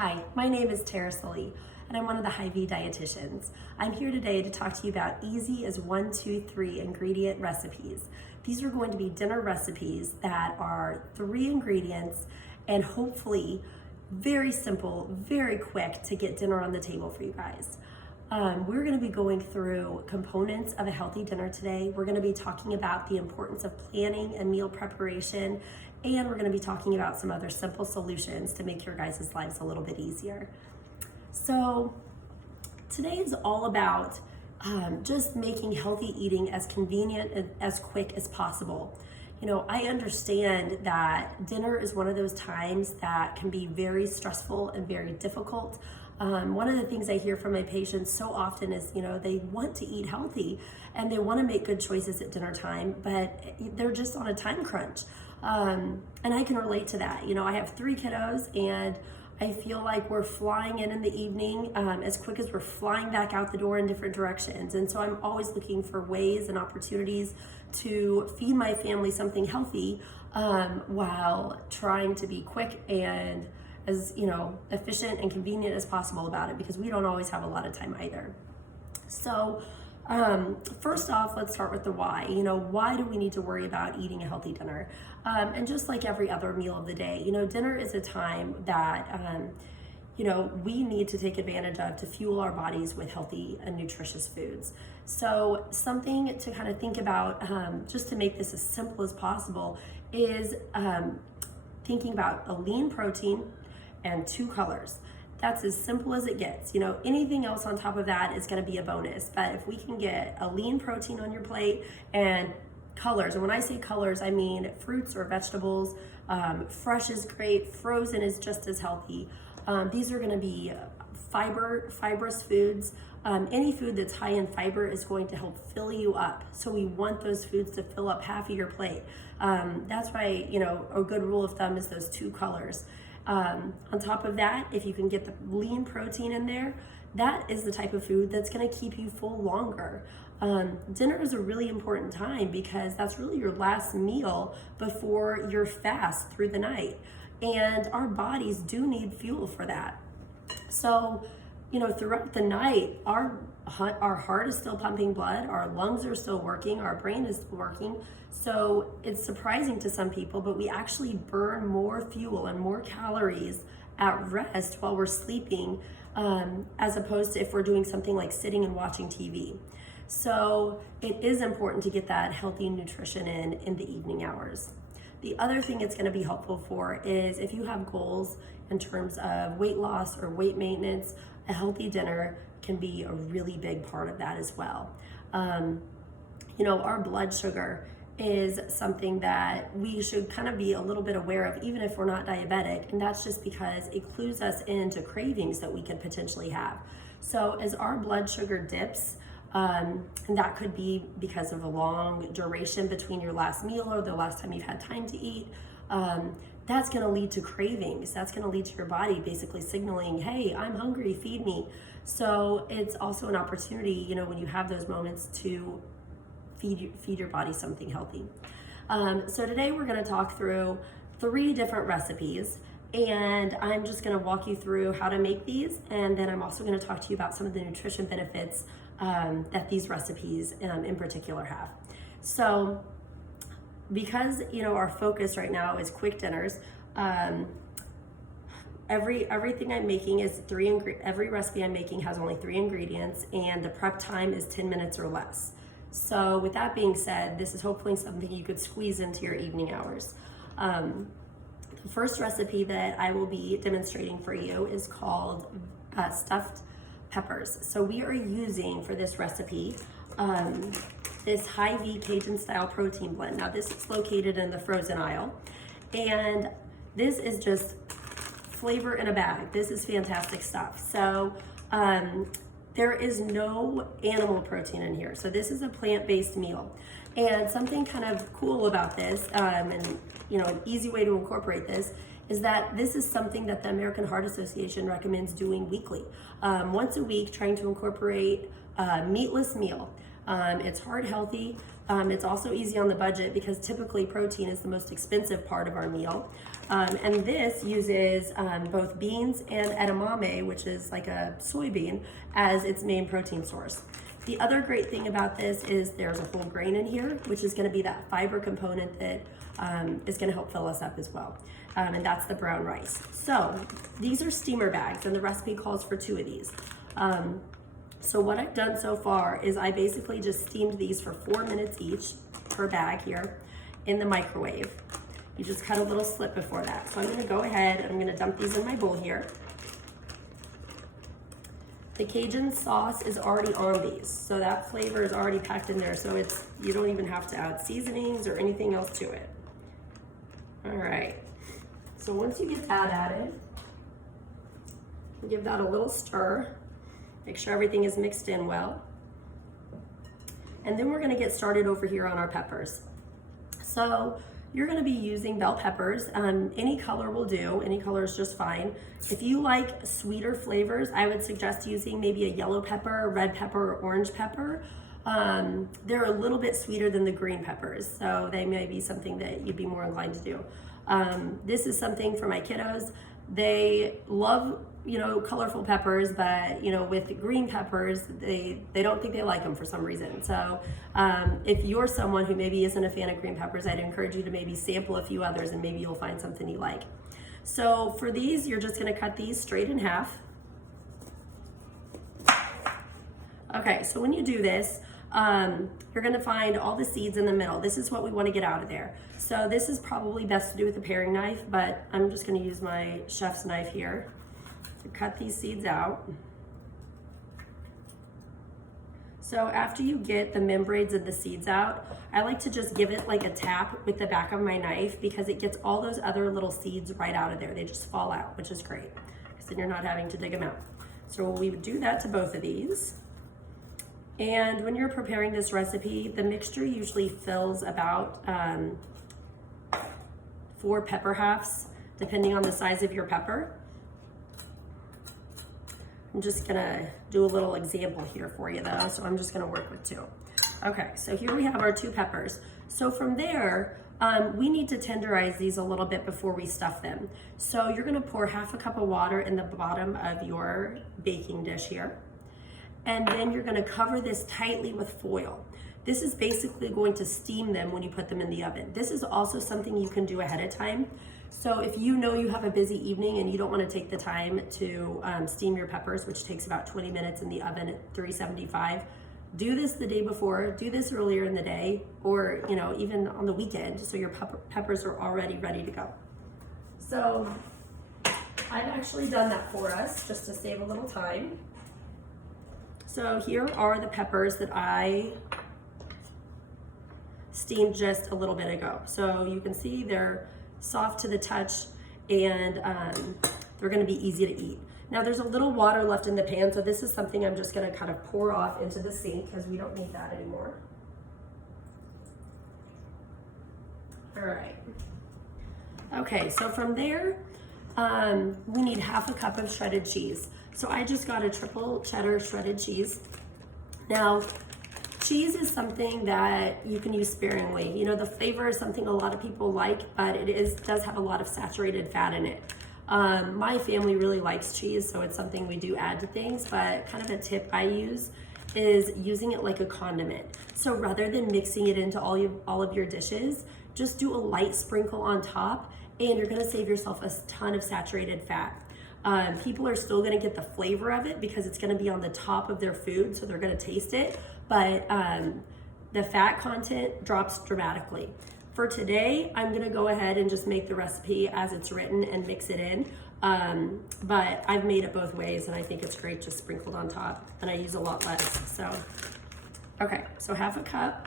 Hi, my name is Tara Sully, and I'm one of the Hy-Vee dietitians. I'm here today to talk to you about easy as 1, 2, 3 ingredient recipes. These are going to be dinner recipes that are 3 ingredients and hopefully very simple, very quick to get dinner on the table for you guys. We're going to be going through components of a healthy dinner today. We're going to be talking about the importance of planning and meal preparation, and we're going to be talking about some other simple solutions to make your guys' lives a little bit easier. So today is all about just making healthy eating as convenient and as quick as possible. You know, I understand that dinner is one of those times that can be very stressful and very difficult. One of the things I hear from my patients so often is, you know, they want to eat healthy and they want to make good choices at dinner time, but they're just on a time crunch. And I can relate to that. You know, I have 3 kiddos and I feel like we're flying in the evening as quick as we're flying back out the door in different directions. And so I'm always looking for ways and opportunities to feed my family something healthy while trying to be quick and as, you know, efficient and convenient as possible about it, because we don't always have a lot of time either. So first off, let's start with the why. You know, why do we need to worry about eating a healthy dinner? And just like every other meal of the day, you know, dinner is a time that, you know, we need to take advantage of to fuel our bodies with healthy and nutritious foods. So something to kind of think about, just to make this as simple as possible, is thinking about a lean protein and 2 colors. That's as simple as it gets. You know, anything else on top of that is going to be a bonus. But if we can get a lean protein on your plate and colors, and when I say colors, I mean fruits or vegetables. Fresh is great. Frozen is just as healthy. These are going to be fibrous foods. Any food that's high in fiber is going to help fill you up. So we want those foods to fill up half of your plate. That's why, you know, a good rule of thumb is those 2 colors. On top of that, if you can get the lean protein in there, that is the type of food that's going to keep you full longer. Dinner is a really important time because that's really your last meal before your fast through the night. And our bodies do need fuel for that. So, you know, throughout the night, our heart is still pumping blood, our lungs are still working, our brain is still working. So it's surprising to some people, but we actually burn more fuel and more calories at rest while we're sleeping, as opposed to if we're doing something like sitting and watching TV. So it is important to get that healthy nutrition in the evening hours. The other thing it's going to be helpful for is if you have goals in terms of weight loss or weight maintenance, a healthy dinner can be a really big part of that as well. You know, our blood sugar is something that we should kind of be a little bit aware of, even if we're not diabetic, and that's just because it clues us into cravings that we could potentially have. So as our blood sugar dips, and that could be because of a long duration between your last meal or the last time you've had time to eat, that's going to lead to cravings. That's going to lead to your body basically signaling, hey, I'm hungry, feed me. So it's also an opportunity, you know, when you have those moments to feed your body something healthy. So today we're going to talk through 3 different recipes, and I'm just going to walk you through how to make these, and then I'm also going to talk to you about some of the nutrition benefits that these recipes in particular have. So because, you know, our focus right now is quick dinners, everything I'm making is every recipe I'm making has only 3 ingredients, and the prep time is 10 minutes or less. So with that being said, this is hopefully something you could squeeze into your evening hours. The first recipe that I will be demonstrating for you is called stuffed peppers. So we are using for this recipe this Hy-Vee Cajun style protein blend. Now this is located in the frozen aisle, and this is just flavor in a bag. This is fantastic stuff. So there is no animal protein in here. So this is a plant-based meal. And something kind of cool about this, and you know, an easy way to incorporate this, is that this is something that the American Heart Association recommends doing weekly. Once a week, trying to incorporate a meatless meal. It's heart healthy. It's also easy on the budget because typically protein is the most expensive part of our meal. And this uses both beans and edamame, which is like a soybean, as its main protein source. The other great thing about this is there's a whole grain in here, which is gonna be that fiber component that is gonna help fill us up as well. And that's the brown rice. So these are steamer bags, and the recipe calls for 2 of these. So what I've done so far is I basically just steamed these for 4 minutes each per bag here in the microwave. You just cut a little slit before that. So I'm gonna go ahead and I'm gonna dump these in my bowl here. The Cajun sauce is already on these, so that flavor is already packed in there, so you don't even have to add seasonings or anything else to it. All right, so once you get that added, give that a little stir. Make sure everything is mixed in well. And then we're gonna get started over here on our peppers. So you're gonna be using bell peppers. Any color will do, any color is just fine. If you like sweeter flavors, I would suggest using maybe a yellow pepper, red pepper, or orange pepper. They're a little bit sweeter than the green peppers, so they may be something that you'd be more inclined to do. This is something for my kiddos. They love, colorful peppers, but with green peppers, they don't think they like them for some reason. So if you're someone who maybe isn't a fan of green peppers, I'd encourage you to maybe sample a few others and maybe you'll find something you like. So for these, you're just gonna cut these straight in half. Okay, so when you do this, you're gonna find all the seeds in the middle. This is what we wanna get out of there. So this is probably best to do with a paring knife, but I'm just gonna use my chef's knife here to cut these seeds out. So after you get the membranes and the seeds out, I like to just give it like a tap with the back of my knife because it gets all those other little seeds right out of there. They just fall out, which is great, because then you're not having to dig them out. So we would do that to both of these. And when you're preparing this recipe, the mixture usually fills about 4 pepper halves, depending on the size of your pepper. I'm just gonna do a little example here for you though, so I'm just gonna work with 2. Okay, so here we have our 2 peppers. So from there, we need to tenderize these a little bit before we stuff them. So you're gonna pour half a cup of water in the bottom of your baking dish here. And then you're gonna cover this tightly with foil. This is basically going to steam them when you put them in the oven. This is also something you can do ahead of time. So if you know you have a busy evening and you don't want to take the time to steam your peppers, which takes about 20 minutes in the oven at 375, do this the day before, do this earlier in the day, or even on the weekend, so your peppers are already ready to go. So I've actually done that for us just to save a little time. So here are the peppers that I steamed just a little bit ago. So you can see they're soft to the touch and they're gonna be easy to eat. Now there's a little water left in the pan, so this is something I'm just gonna kind of pour off into the sink because we don't need that anymore. All right. Okay, so from there, we need half a cup of shredded cheese. So I just got a triple cheddar shredded cheese. Now, cheese is something that you can use sparingly. The flavor is something a lot of people like, but it does have a lot of saturated fat in it. My family really likes cheese, so it's something we do add to things, but kind of a tip I use is using it like a condiment. So rather than mixing it into all of your dishes, just do a light sprinkle on top, and you're gonna save yourself a ton of saturated fat. People are still gonna get the flavor of it because it's gonna be on the top of their food, so they're gonna taste it, but the fat content drops dramatically. For today, I'm gonna go ahead and just make the recipe as it's written and mix it in, but I've made it both ways and I think it's great just sprinkled on top, and I use a lot less, so. Okay, so half a cup.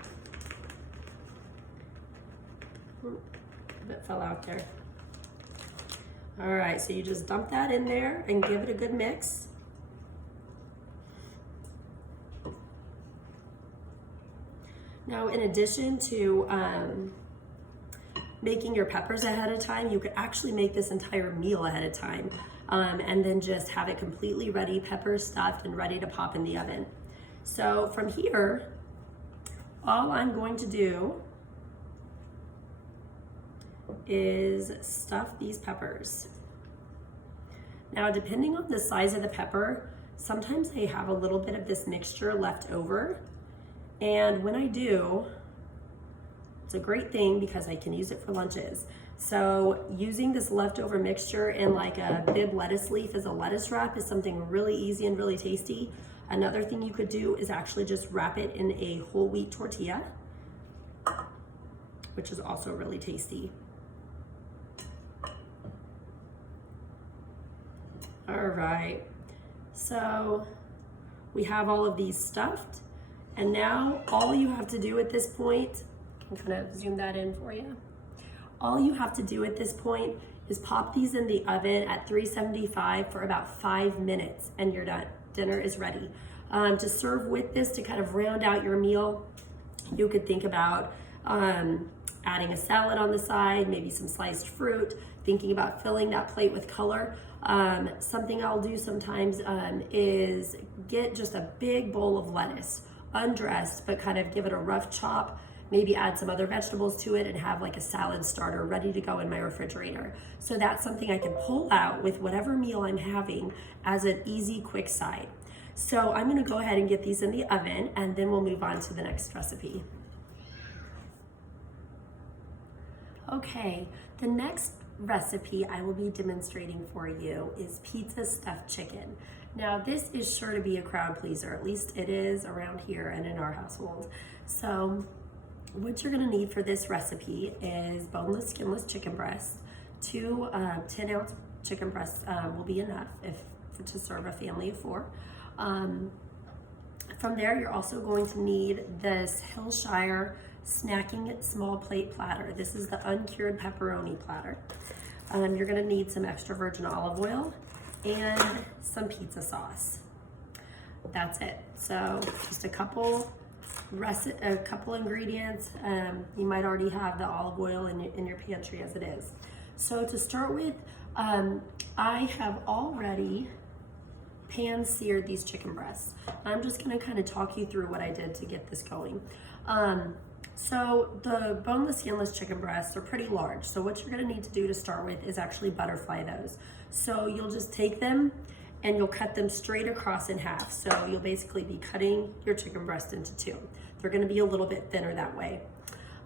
A bit fell out there. All right, so you just dump that in there and give it a good mix. Now, in addition to making your peppers ahead of time, you could actually make this entire meal ahead of time and then just have it completely ready, peppers stuffed and ready to pop in the oven. So from here, all I'm going to do is stuff these peppers. Now, depending on the size of the pepper, sometimes I have a little bit of this mixture left over. And when I do, it's a great thing because I can use it for lunches. So using this leftover mixture in like a bib lettuce leaf as a lettuce wrap is something really easy and really tasty. Another thing you could do is actually just wrap it in a whole wheat tortilla, which is also really tasty. All right, so we have all of these stuffed, and now all you have to do at this point, I'm gonna zoom that in for you. All you have to do at this point is pop these in the oven at 375 for about 5 minutes, and you're done. Dinner is ready. To serve with this, to kind of round out your meal, you could think about adding a salad on the side, maybe some sliced fruit, thinking about filling that plate with color. Something I'll do sometimes is get just a big bowl of lettuce, undressed, but kind of give it a rough chop, maybe add some other vegetables to it and have like a salad starter ready to go in my refrigerator. So that's something I can pull out with whatever meal I'm having as an easy, quick side. So I'm gonna go ahead and get these in the oven, and then we'll move on to the next recipe. Okay, the next recipe I will be demonstrating for you is pizza stuffed chicken. Now this is sure to be a crowd pleaser, at least it is around here and in our household. So what you're gonna need for this recipe is boneless, skinless chicken breasts. 2 10-ounce chicken breasts will be enough to serve a family of 4. From there, you're also going to need this Hillshire snacking small plate platter. This is the uncured pepperoni platter. You're gonna need some extra virgin olive oil and some pizza sauce. That's it. So just a couple ingredients. You might already have the olive oil in your pantry as it is. So to start with, I have already pan seared these chicken breasts. I'm just gonna kind of talk you through what I did to get this going. So the boneless, skinless chicken breasts are pretty large. So what you're gonna need to do to start with is actually butterfly those. So you'll just take them and you'll cut them straight across in half. So you'll basically be cutting your chicken breast into 2. They're gonna be a little bit thinner that way.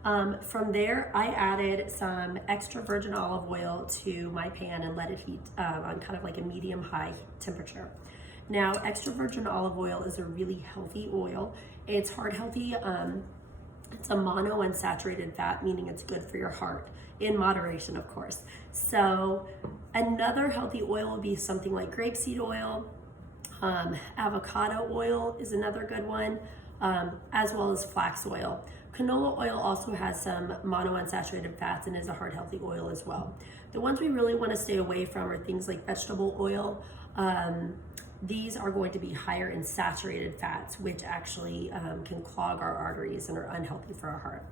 From there, I added some extra virgin olive oil to my pan and let it heat on kind of like a medium-high temperature. Now, extra virgin olive oil is a really healthy oil. It's heart healthy. It's a monounsaturated fat, meaning it's good for your heart, in moderation, of course. So another healthy oil will be something like grapeseed oil. Avocado oil is another good one, as well as flax oil. Canola oil also has some monounsaturated fats and is a heart healthy oil as well. The ones we really want to stay away from are things like vegetable oil. These are going to be higher in saturated fats, which actually can clog our arteries and are unhealthy for our heart.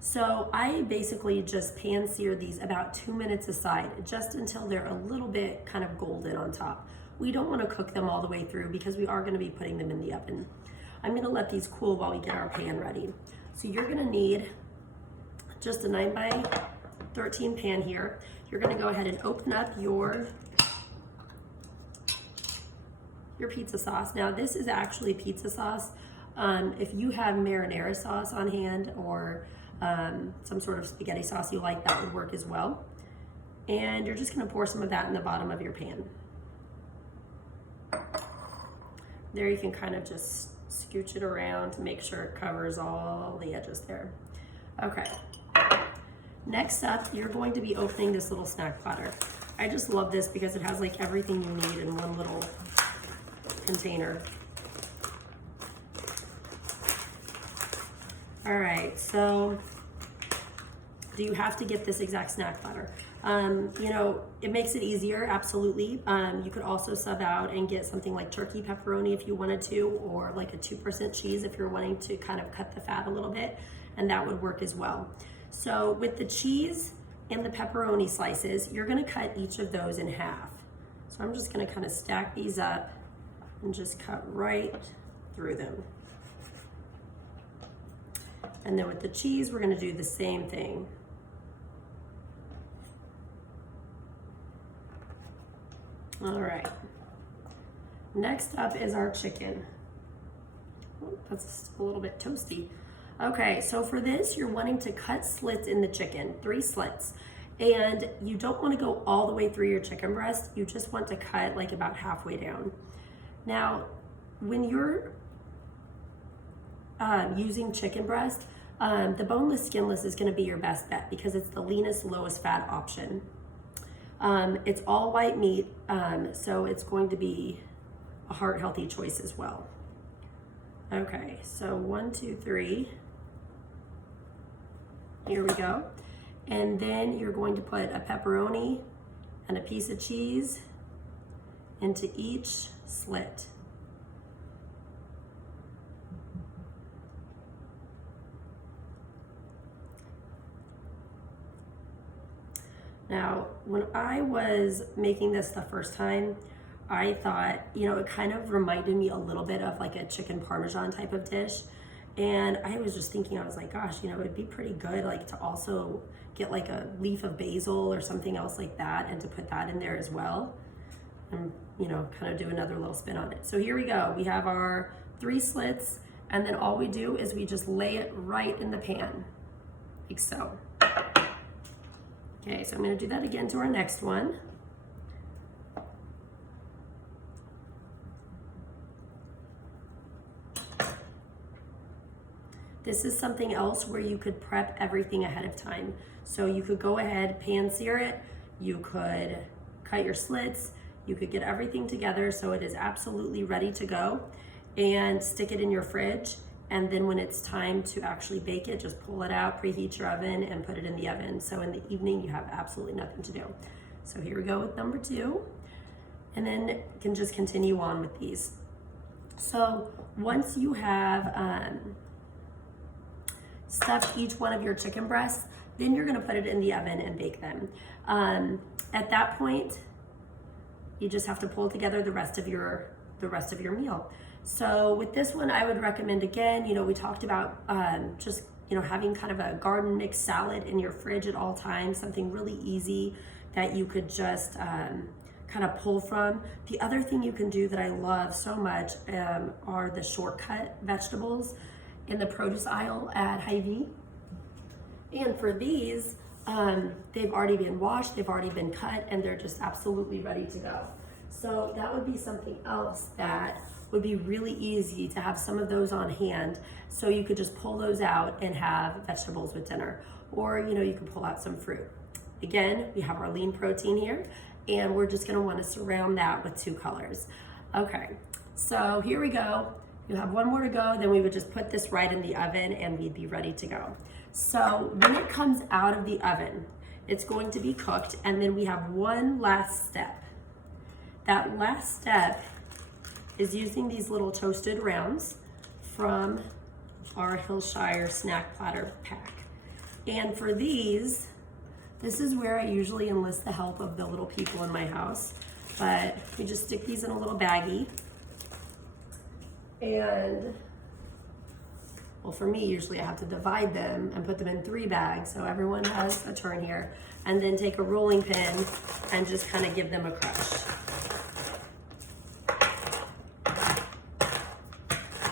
So I basically just pan sear these about 2 minutes aside, just until they're a little bit kind of golden on top. We don't want to cook them all the way through because we are going to be putting them in the oven. I'm going to let these cool while we get our pan ready. So you're going to need just a 9x13 pan here. You're going to go ahead and open up your pizza sauce. Now this is actually pizza sauce. If you have marinara sauce on hand or some sort of spaghetti sauce you like, that would work as well. And you're just going to pour some of that in the bottom of your pan. There you can kind of just scooch it around to make sure it covers all the edges there. Okay. Next up, you're going to be opening this little snack platter. I just love this because it has like everything you need in one little container. All right, so do you have to get this exact snack platter? You know, it makes it easier, absolutely. You could also sub out and get something like turkey pepperoni if you wanted to, or like a 2% cheese if you're wanting to kind of cut the fat a little bit, and that would work as well. So with the cheese and the pepperoni slices, you're gonna cut each of those in half. So I'm just gonna kind of stack these up and just cut right through them. And then with the cheese, we're gonna do the same thing. All right. Next up is our chicken. Oh, that's a little bit toasty. Okay, so for this, you're wanting to cut slits in the chicken, 3 slits. And you don't want to go all the way through your chicken breast. You just want to cut like about halfway down. Now, when you're using chicken breast, the boneless, skinless is going to be your best bet because it's the leanest, lowest fat option. It's all white meat, so it's going to be a heart healthy choice as well. Okay, so 1, 2, 3. Here we go. And then you're going to put a pepperoni and a piece of cheese into each slit. Now, when I was making this the first time, I thought, you know, it kind of reminded me a little bit of like a chicken parmesan type of dish. And I was just thinking, I was like, gosh, you know, it'd be pretty good like to also get like a leaf of basil or something else like that and to put that in there as well. And, you know, kind of do another little spin on it. So here we go. We have our 3 slits, and then all we do is we just lay it right in the pan, like so. Okay, so I'm gonna do that again to our next one. This is something else where you could prep everything ahead of time. So you could go ahead, pan sear it, you could cut your slits, you could get everything together so it is absolutely ready to go, and stick it in your fridge. And then when it's time to actually bake it, just pull it out, preheat your oven, and put it in the oven. So in the evening, you have absolutely nothing to do. So here we go with number 2. And then you can just continue on with these. So once you have stuffed each one of your chicken breasts, then you're gonna put it in the oven and bake them. At that point, you just have to pull together the rest of your meal. So with this one, I would recommend, again, you know, we talked about just, you know, having kind of a garden mix salad in your fridge at all times, something really easy that you could just kind of pull from. The other thing you can do that I love so much are the shortcut vegetables in the produce aisle at Hy-Vee. And for these, they've already been washed, they've already been cut, and they're just absolutely ready to go. So that would be something else that would be really easy to have some of those on hand, so you could just pull those out and have vegetables with dinner. Or, you know, you could pull out some fruit. Again, we have our lean protein here, and we're just gonna wanna surround that with 2 colors. Okay, so here we go. You have 1 more to go, then we would just put this right in the oven and we'd be ready to go. So when it comes out of the oven, it's going to be cooked, and then we have one last step. That last step is using these little toasted rounds from our Hillshire snack platter pack. And for these, this is where I usually enlist the help of the little people in my house, but we just stick these in a little baggie. And, well, for me, usually I have to divide them and put them in 3 bags, so everyone has a turn here, and then take a rolling pin and just kind of give them a crush.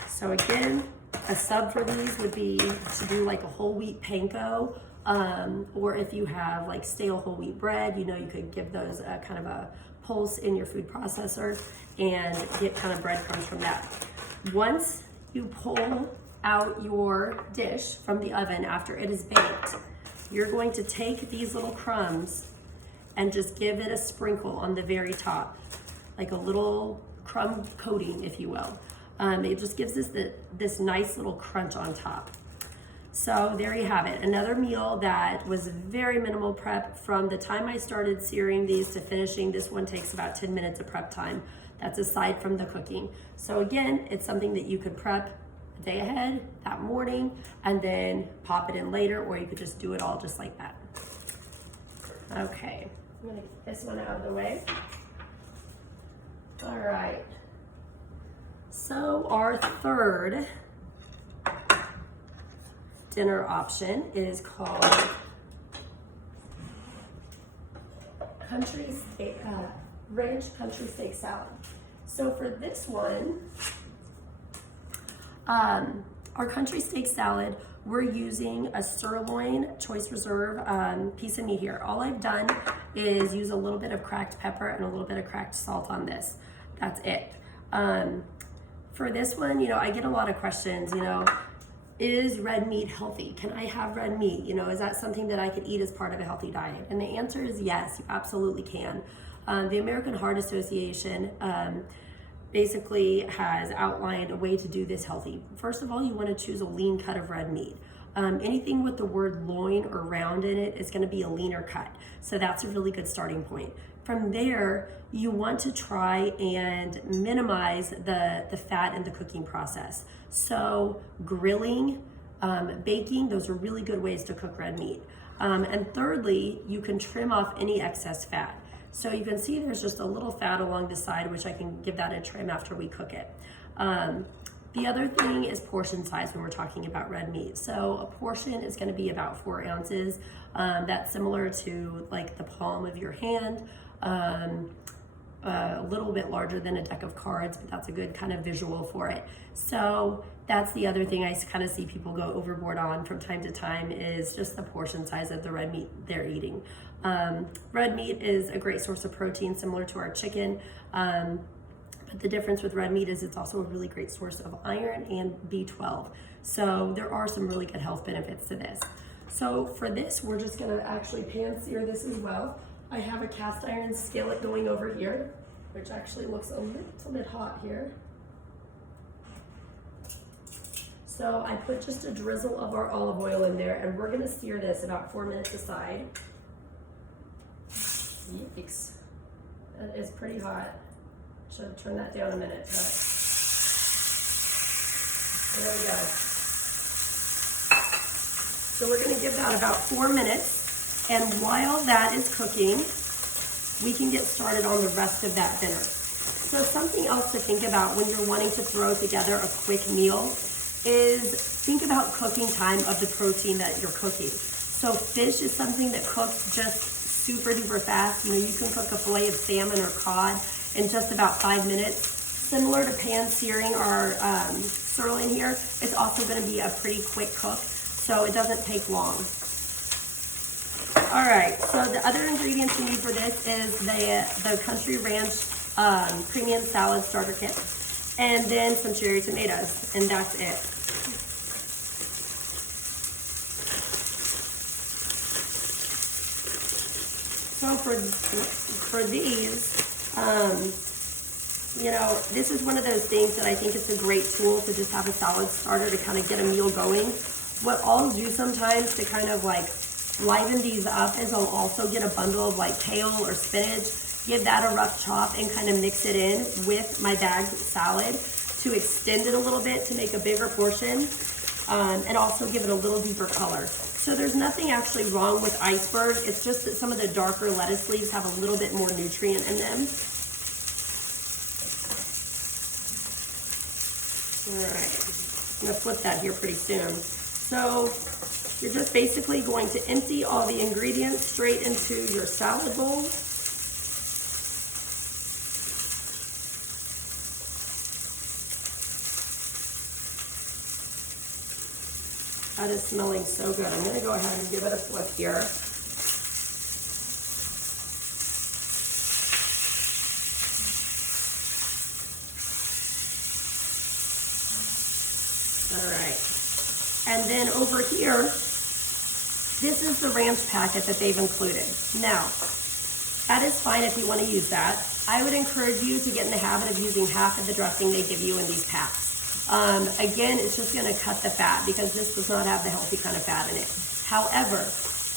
So again, a sub for these would be to do like a whole wheat panko, or if you have like stale whole wheat bread, you know, you could give those a kind of a pulse in your food processor and get kind of breadcrumbs from that. Once you pull out your dish from the oven after it is baked, you're going to take these little crumbs and just give it a sprinkle on the very top, like a little crumb coating, if you will. It just gives us this nice little crunch on top. So there you have it, another meal that was very minimal prep. From the time I started searing these to finishing, this one takes about 10 minutes of prep time. That's aside from the cooking. So again, it's something that you could prep a day ahead, that morning, and then pop it in later, or you could just do it all just like that. Okay, I'm gonna get this one out of the way. All right. So our third dinner option is called ranch country steak salad. So for this one, our country steak salad, we're using a sirloin choice reserve piece of meat here. All I've done is use a little bit of cracked pepper and a little bit of cracked salt on this. That's it. For this one, you know, I get a lot of questions, you know, is red meat healthy? Can I have red meat? You know, is that something that I could eat as part of a healthy diet? And the answer is yes, you absolutely can. The American Heart Association basically has outlined a way to do this healthy. First of all, you want to choose a lean cut of red meat. Anything with the word loin or round in it is going to be a leaner cut. So that's a really good starting point. From there, you want to try and minimize the fat in the cooking process. So grilling, baking, those are really good ways to cook red meat. And thirdly, you can trim off any excess fat. So you can see there's just a little fat along the side, which I can give that a trim after we cook it. The other thing is portion size when we're talking about red meat. So a portion is going to be about 4 ounces. That's similar to like the palm of your hand. A little bit larger than a deck of cards, but that's a good kind of visual for it. So that's the other thing I kind of see people go overboard on from time to time is just the portion size of the red meat they're eating. Red meat is a great source of protein, similar to our chicken. But the difference with red meat is it's also a really great source of iron and B12. So there are some really good health benefits to this. So for this, we're just gonna actually pan sear this as well. I have a cast iron skillet going over here, which actually looks a little bit hot here. So I put just a drizzle of our olive oil in there, and we're gonna sear this about 4 minutes aside. Yikes, that is pretty hot. Should turn that down a minute, but there we go. So we're gonna give that about 4 minutes. And while that is cooking, we can get started on the rest of that dinner. So something else to think about when you're wanting to throw together a quick meal is think about cooking time of the protein that you're cooking. So fish is something that cooks just super duper fast. You know, you can cook a fillet of salmon or cod in just about 5 minutes. Similar to pan searing our sirloin here, it's also gonna be a pretty quick cook, so it doesn't take long. All right, so the other ingredients you need for this is the Country Ranch Premium Salad Starter Kit, and then some cherry tomatoes, and that's it. So for these, you know, this is one of those things that I think it's a great tool to just have a salad starter to kind of get a meal going. What I'll do sometimes to kind of like liven these up is I'll also get a bundle of like kale or spinach, give that a rough chop and kind of mix it in with my bagged salad to extend it a little bit to make a bigger portion and also give it a little deeper color. So there's nothing actually wrong with iceberg. It's just that some of the darker lettuce leaves have a little bit more nutrient in them. All right, I'm gonna flip that here pretty soon. So you're just basically going to empty all the ingredients straight into your salad bowl. That is smelling so good. I'm gonna go ahead and give it a flip here. All right. And then over here, this is the ranch packet that they've included. Now, that is fine if you want to use that. I would encourage you to get in the habit of using half of the dressing they give you in these packs. Again, it's just going to cut the fat because this does not have the healthy kind of fat in it. However,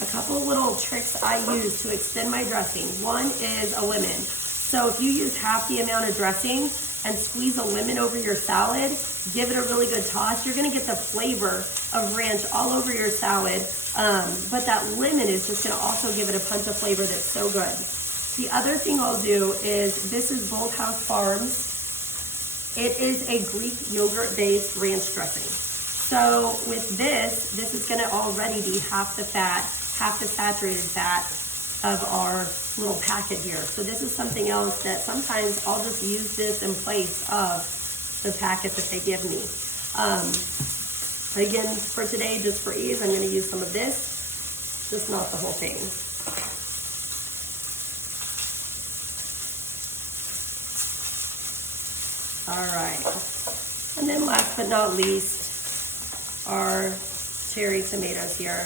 a couple of little tricks I use to extend my dressing. One is a lemon. So if you use half the amount of dressing and squeeze a lemon over your salad, give it a really good toss, you're gonna get the flavor of ranch all over your salad, but that lemon is just gonna also give it a punch of flavor that's so good. The other thing I'll do is, this is Bolthouse Farms. It is a Greek yogurt-based ranch dressing. So with this is gonna already be half the fat, half the saturated fat of our little packet here. So this is something else that sometimes I'll just use this in place of the packet that they give me. Again, for today, just for ease, I'm gonna use some of this, just not the whole thing. All right, and then last but not least, our cherry tomatoes here.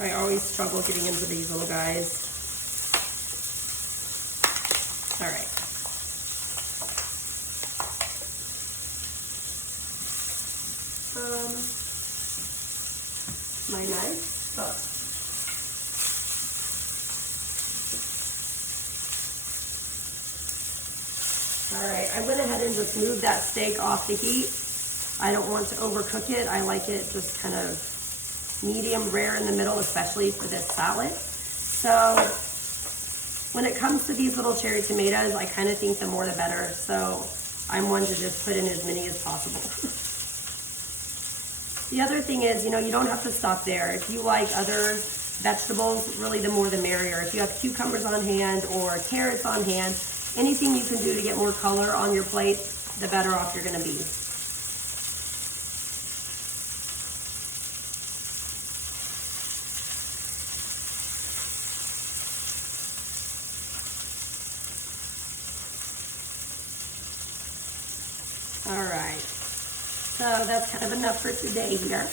I always struggle getting into these little guys. All right. My knife. Oh. All right, I went ahead and just moved that steak off the heat. I don't want to overcook it. I like it just kind of medium rare in the middle, especially for this salad. So when it comes to these little cherry tomatoes, I kind of think the more the better. So I'm one to just put in as many as possible. The other thing is, you know, you don't have to stop there. If you like other vegetables, really the more the merrier. If you have cucumbers on hand or carrots on hand, anything you can do to get more color on your plate, the better off you're gonna be. All right, so that's kind of enough for today here.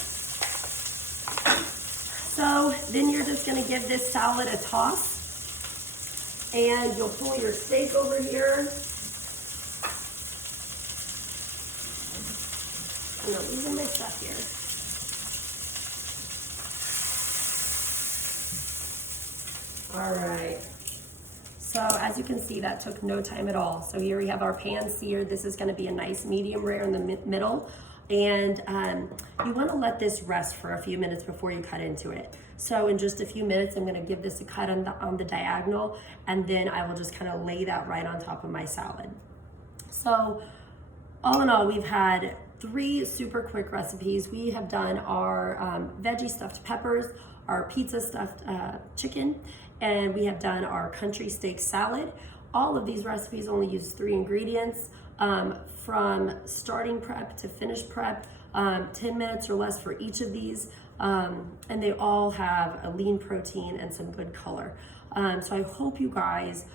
So then you're just gonna give this salad a toss, and you'll pull your steak over here. I'm losing my stuff here. All right. So as you can see, that took no time at all. So here we have our pan seared. This is gonna be a nice medium rare in the middle. And you wanna let this rest for a few minutes before you cut into it. So in just a few minutes, I'm gonna give this a cut on the diagonal, and then I will just kind of lay that right on top of my salad. So all in all, we've had 3 super quick recipes. We have done our veggie stuffed peppers, our pizza stuffed chicken, and we have done our country steak salad. All of these recipes only use 3 ingredients. From starting prep to finished prep, 10 minutes or less for each of these, and they all have a lean protein and some good color. So I hope you guys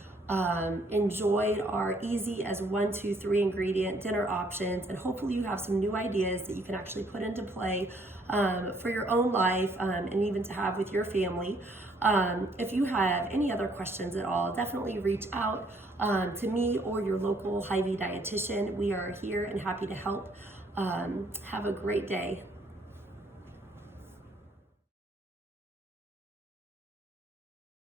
enjoyed our easy as 1, 2, 3 ingredient dinner options, and hopefully you have some new ideas that you can actually put into play for your own life, and even to have with your family. If you have any other questions at all, definitely reach out to me or your local Hy-Vee dietitian. We are here and happy to help. Have a great day.